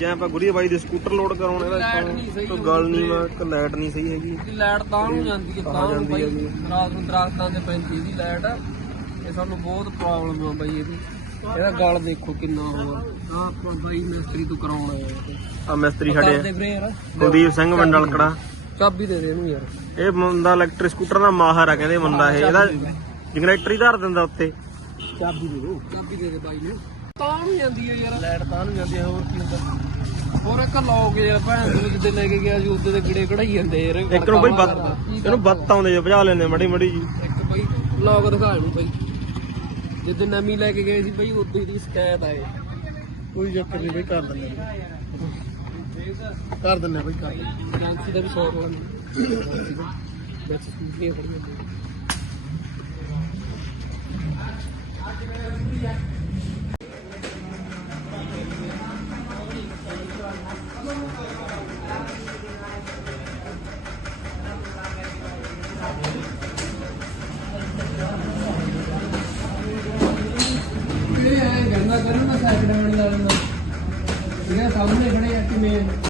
ਜੇ ਆਪਾਂ ਗੁਰੀ ਬਾਈ ਦੇ ਸਕੂਟਰ ਲੋਡ ਕਰਾਉਣੇ ਲਾਈਟ ਨਹੀਂ ਸਹੀ ਤੋਂ ਗੱਲ ਨਹੀਂ ਵਾ ਕਿ ਲਾਈਟ ਨਹੀਂ ਸਹੀ ਹੈਗੀ। ਲਾਈਟ ਤਾਂ ਨੂੰ ਜਾਂਦੀ ਹੈ ਤਾਂ ਨੂੰ ਜਾਂਦੀ ਬਾਈ। ਰਾਤ ਨੂੰ ਦਰਖਤਾਂ ਤੇ ਪੈਂਦੀ ਇਹਦੀ ਲਾਈਟ ਇਹ ਸਾਨੂੰ ਬਹੁਤ ਪ੍ਰੋਬਲਮ ਆ ਬਾਈ ਇਹਦੀ। ਇਹਦਾ ਗਲ ਦੇਖੋ ਕਿੰਨਾ ਹੋਇਆ ਆ ਆਪਾਂ ਬਾਈ ਮਿਸਤਰੀ ਤੋਂ ਕਰਾਉਣਾ ਹੈ ਆ ਮਿਸਤਰੀ ਸਾਡੇ ਕੁਲਦੀਪ ਸਿੰਘ ਮੰਡਲ ਕੜਾ ਚਾਬੀ ਦੇ ਦੇ ਇਹਨੂੰ ਯਾਰ। ਇਹ ਮੁੰਡਾ ਇਲੈਕਟ੍ਰਿਕ ਸਕੂਟਰ ਦਾ ਮਾਹਰ ਆ ਕਹਿੰਦੇ ਮੁੰਡਾ ਇਹ। ਇਹਦਾ ਜਨਰੇਟਰ ਹੀ ਧਰ ਦਿੰਦਾ ਉੱਤੇ ਚਾਬੀ ਦੇ ਦੋ। ਚਾਬੀ ਦੇ ਦੇ ਬਾਈ ਨੇ। ਤਾਂ ਨੂੰ ਜਾਂਦੀ ਹੈ ਯਾਰ। ਲਾਈਟ ਤਾਂ ਨੂੰ ਜਾਂਦੀ ਹੈ ਹੋਰ ਕੀ ਹੁੰਦਾ। ਹੋਰ ਇੱਕ ਲੋਕ ਯਾਰ ਭੈਣ ਤੋਂ ਜਿੱਦੇ ਲੈ ਕੇ ਗਿਆ ਸੀ ਉਹਦੇ ਤੇ ਗਿੜੇ ਕਢਾਈ ਜਾਂਦੇ ਯਾਰ ਇੱਕ ਨੂੰ ਬਈ ਬੱਤ ਇਹਨੂੰ ਬੱਤ ਆਉਂਦੇ ਜੇ ਭਜਾ ਲੈਂਦੇ ਮੜੀ ਮੜੀ ਜੀ। ਇੱਕ ਬਈ ਲੋਕ ਦਿਖਾ ਇਹਨੂੰ ਬਈ। ਜਿੱਦੇ ਨਵੀਂ ਲੈ ਕੇ ਗਏ ਸੀ ਬਈ ਉਦੋਂ ਦੀ ਸ਼ਿਕਾਇਤ ਆਏ ਕੋਈ ਚੱਕਰ ਨਹੀਂ ਬਈ ਕਰ ਦਿੰਦੇ ਕਰ ਦਿੰਦੇ ਬਈ ਕਰ ਫੈਂਸੀ ਦਾ ਵੀ 100 ਰੁਪਏ ਨੇ ਵਿੱਚ ਸਕੂਟਰੀਆਂ ਖੜੀਆਂ ਨੇ ਕਿਹੜੇ ਆਏ ਗੰਦਾ ਕਰਨ ਦਾ ਸਾਈਡ ਹੈਂਡ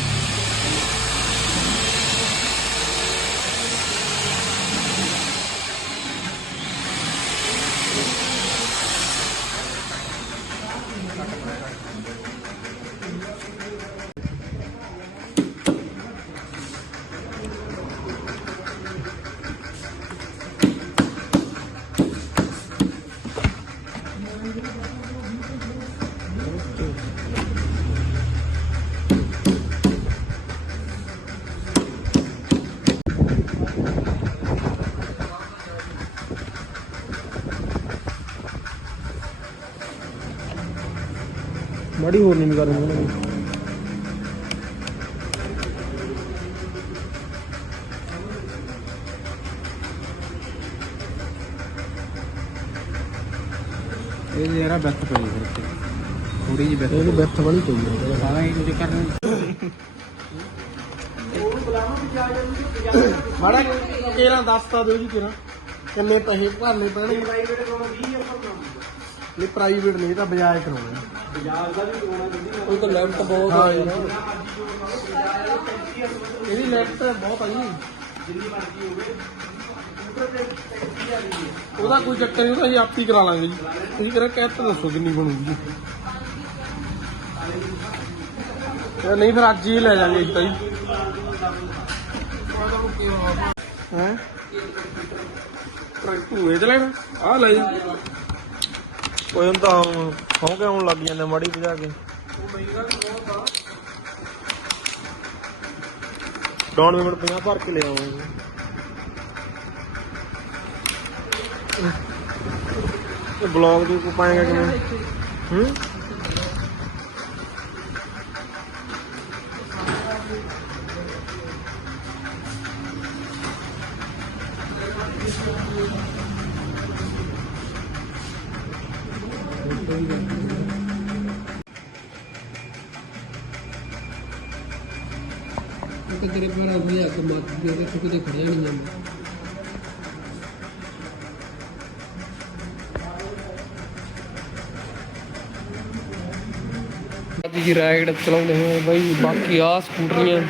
ਮੜੀ ਹੋਰ ਨਹੀਂ ਕਰੂੰਗਾ ਇਹ ਜਿਹੜਾ ਬੱਤ ਪਈ ਫਿਰ ਤੇ ਥੋੜੀ ਜਿਹੀ ਬੱਤ ਇਹਨੂੰ ਬਿੱਥ ਵਾਲੀ ਚਾਹੀਦੀ ਸਾਰਾ ਇਹ ਕੁਝ ਕਰਨ ਮਾੜਾ ਕਿਹੜਾ ਦੱਸਤਾ ਦਿਓ ਜੀ ਕਿਹੜਾ ਕਿੰਨੇ ਪੈਸੇ ਭਰਨੇ ਪੈਣਗੇ? ਨਹੀਂ ਪ੍ਰਾਈਵੇਟ ਨਹੀਂ ਇਹ ਤਾਂ ਬਜਾਜ ਕਰਾਉਣਾ ਕੋਈ ਤਾਂ ਲੈਫਟ ਬਹੁਤ ਹਾਂ ਜੀ। ਇਹਦੀ ਲੈਫਟ ਬਹੁਤ ਆ ਜੀ। ਉਹਦਾ ਕੋਈ ਚੱਕਰ ਨਹੀਂ ਉਹਦਾ ਅਸੀਂ ਆਪ ਹੀ ਕਰਾ ਲਾਂਗੇ ਜੀ। ਤੁਸੀਂ ਕਿਹੜਾ ਕਹਿ ਤਾਂ ਦੱਸੋ ਕਿੰਨੀ ਬਣੂਗੀ ਯਾਰ ਨਹੀਂ ਫਿਰ ਅੱਜ ਹੀ ਲੈ ਜਾਾਂਗੇ ਅਸੀਂ ਤਾਂ ਜੀ। ਹੈ? ਟਰੈਕਟਰ ਇਹਦੇ ਲੈਣਾ? ਆ ਲੈ ਜੀ। ਕੋਈ ਹੁਣ ਤਾਂ ਸੌਂ ਕੇ ਆਉਣ ਲੱਗ ਜਾਂਦੇ ਮਾੜੀ ਭਜਾ ਕੇ। ਡਾਊਨ ਪੇਮੈਂਟ 50 ਭਰ ਕੇ ਲੈ ਆਵਾਂਗੇ। ਇਹ ਬਲੌਗ ਦੇ ਕੋ ਪਾਏਗਾ ਕਿਵੇਂ? ਹੂੰ? ਇੱਕ ਤੇਰੇ ਪਰ ਵੀ ਅੱਗ ਮੱਤ ਦੇ ਤੇ ਕਿਤੇ ਖੜਿਆ ਨਹੀਂ ਜਾਂਦਾ ਜੀ ਰਾਈਡ ਚਲਾਉਂਦੇ ਹੋਏ ਬਾਈ, ਬਾਕੀ ਆ ਸਕੂਟਰੀਆਂ।